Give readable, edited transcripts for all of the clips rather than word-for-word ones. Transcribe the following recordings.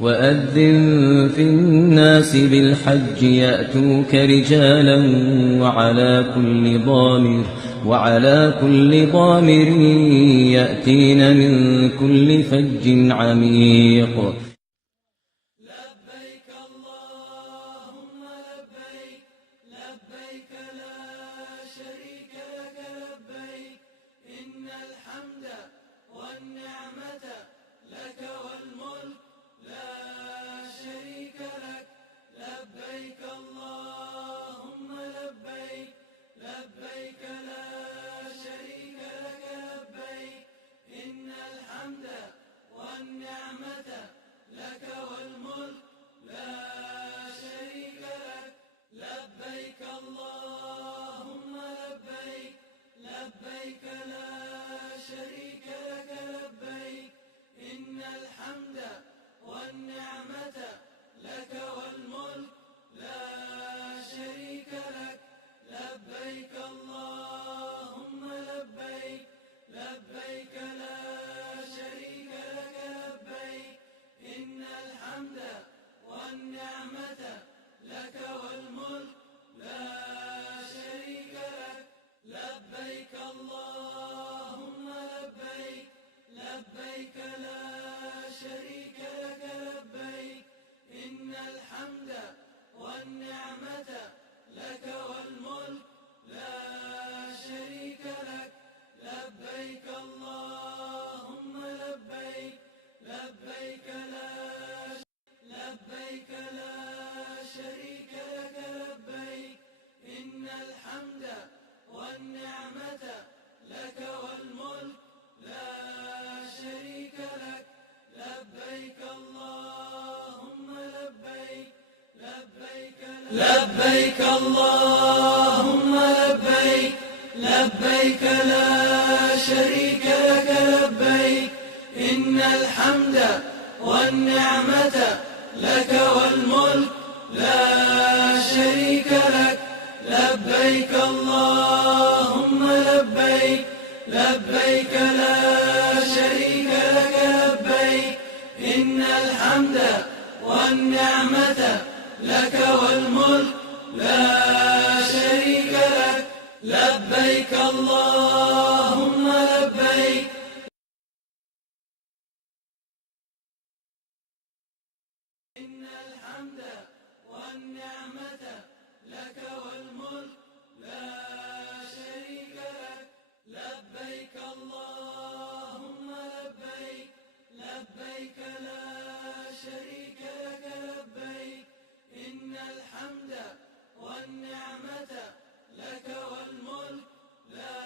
وَأَذِّن فِي النَّاسِ بِالْحَجِّ يَأْتُوكَ رِجَالًا وَعَلَىٰ كُلِّ ضَامِرٍ يَأْتِينَ مِن كُلِّ فَجٍّ عَمِيقٍ. لبيك اللهم لبيك لبيك لا شريك لك لبيك إن الحمد والنعمة لك والملك لا شريك لك لبيك اللهم لبيك لبيك لا شريك لك لبيك إن الحمد والنعمة لك والملك لا شريك لك لبيك اللهم لبيك لبيك لا شريك لك لبيك إن الحمد والنعمة لك والملك لا شريك لك لبيك اللهم لبيك لبيك لا شريك لك لبيك إن الحمد والنعمة لك والملك لا شريك لك لبيك اللهم لبيك لبيك لا شريك لك لبيك إن الحمد والنعمة لك والملك لا شريك لك لبيك اللهم لبيك لبيك لبيك لا شريك لك لبيك إن الحمد والنعمة لك والملك لا شريك لك لبيك اللهم لبيك لبيك اللهم لبيك لبيك لا شريك لك لبيك إن الحمد والنعمة لك والملك لا شريك لك لبيك اللهم لبيك لبيك لا شريك لك لبيك إن الحمد والنعمة لك والملك لا شريك لك لبيك اللهم لبيك إن الحمد والنعمة لك والملك لا شريك لك لبيك اللهم لبيك لبيك لا شريك لك لبيك إن الحمد والنعمة لك والملك لا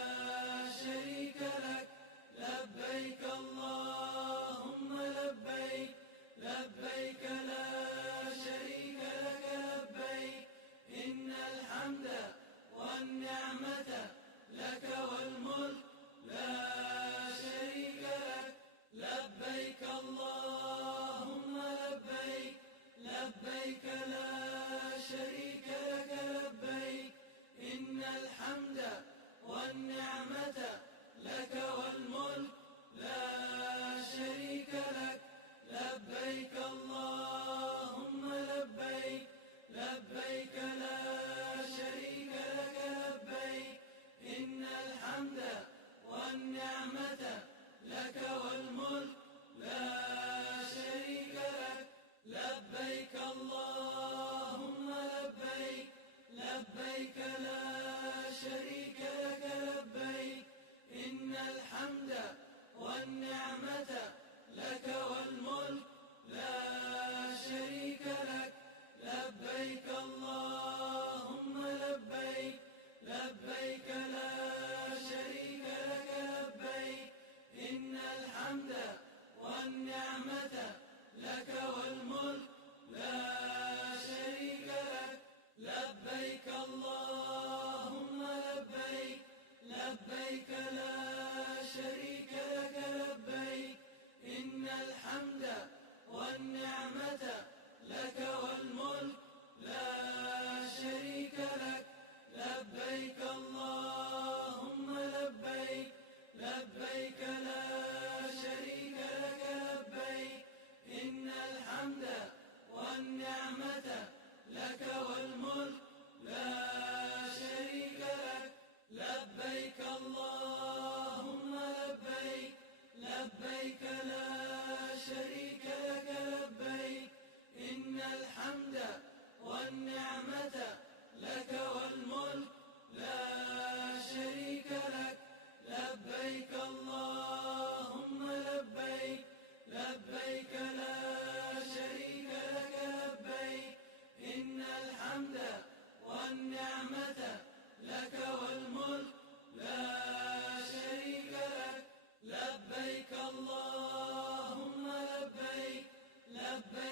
شريك لك لبيك اللهم لبيك لبيك لا شريك لك لبيك إن الحمد والنعمة لك والملك لا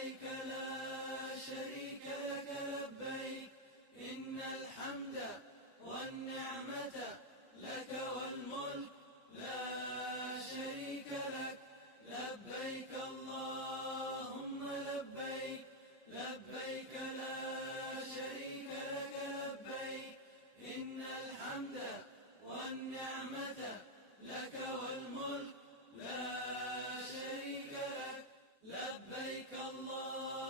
لبيك لا شريك لك لبيك إن الحمد والنعمة لك والملك لا شريك لك لبيك اللهم لبيك لبيك لا شريك لك لبيك إن الحمد والنعمة لك والملك لا شريك لك لبيك الله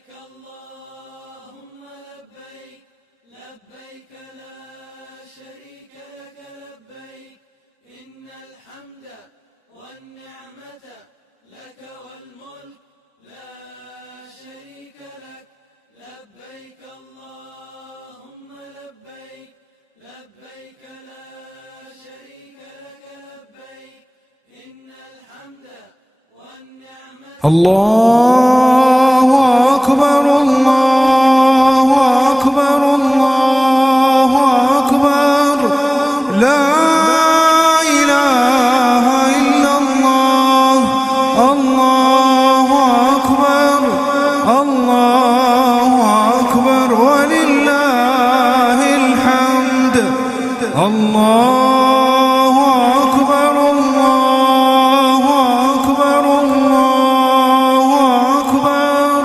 لبيك اللهم لبيك لبيك لا شريك لك لبيك إن الحمد والنعمة لك والملك لا شريك لك لبيك اللهم لبيك لبيك لا شريك لك لبيك إن الحمد والنعمة. الله أكبر الله أكبر الله أكبر لا إله إلا الله. الله أكبر الله أكبر ولله الحمد. الله أكبر الله أكبر الله أكبر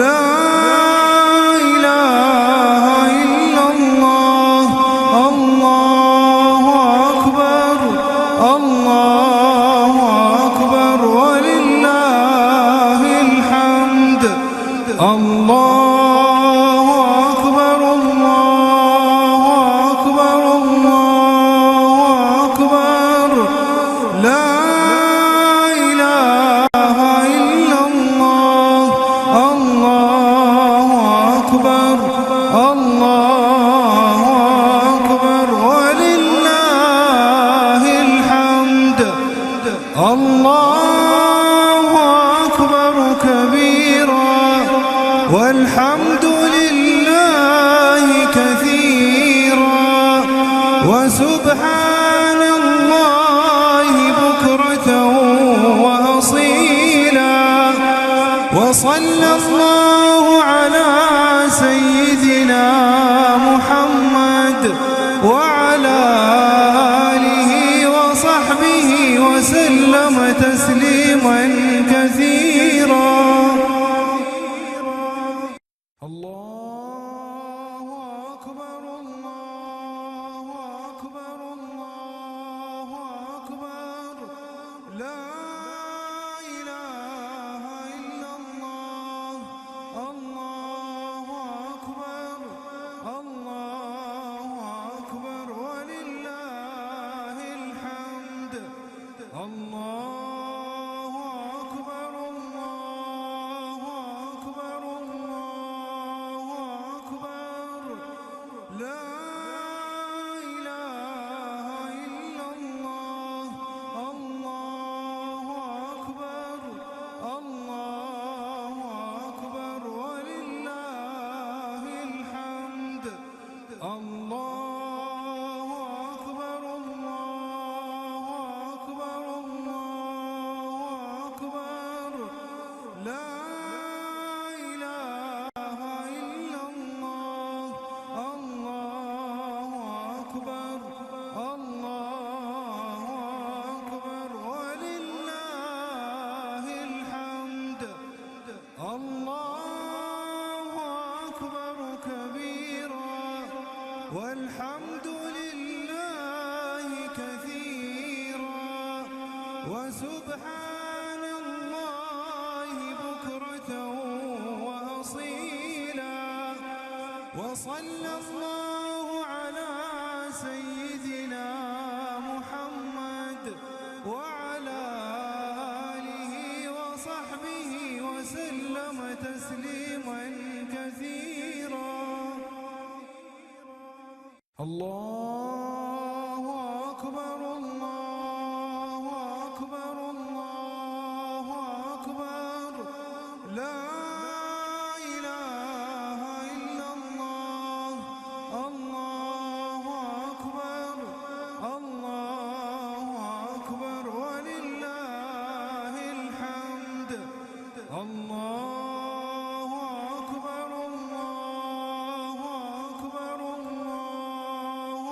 لا إله إلا الله. الله أكبر الله أكبر ولله الحمد. الله أكبر الله أكبر الله أكبر لا إله إلا الله. الله أكبر الله أكبر ولله الحمد. الله أكبر كبيرا والحمد لله كثيرا وسبحان الله بكرة وأصيلا. وصلى الله على سيدنا محمد وعلى آله وصحبه وسلم تسليما كثيرا. الله أكبر الله أكبر الله أكبر لا إله إلا الله. الله أكبر الله أكبر ولله الحمد. الله أكبر الله أكبر الله أكبر لا إله إلا الله. الله أكبر الله أكبر ولله الحمد. الله أكبر الله أكبر الله أكبر لا إله إلا الله. الله أكبر الله أكبر ولله الحمد. الله أكبر كبيرا والحمد لله كثيرا وسبحان الله بكرة وأصيلا. وصلى الله على سيدنا محمد وعلى آله وصحبه وسلم تسليما كثيرا. الله أكبر الله أكبر الله أكبر لا إله إلا الله. الله أكبر الله أكبر ولله الحمد. الله أكبر الله أكبر الله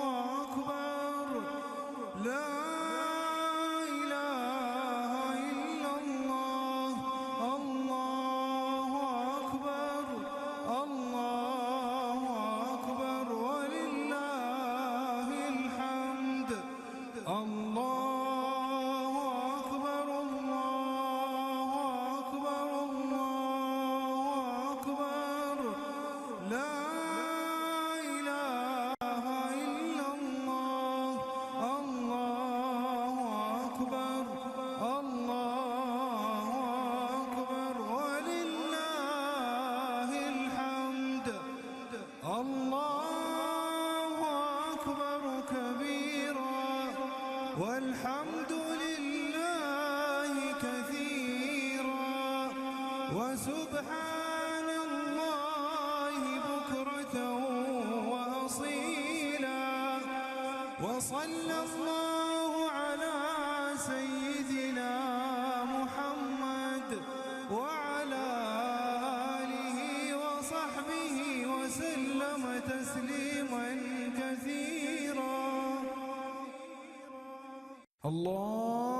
فسبحان الله بكرة وأصيلا. وصلى الله على سيدنا محمد وعلى آله وصحبه وسلم تسليما كثيرا. الله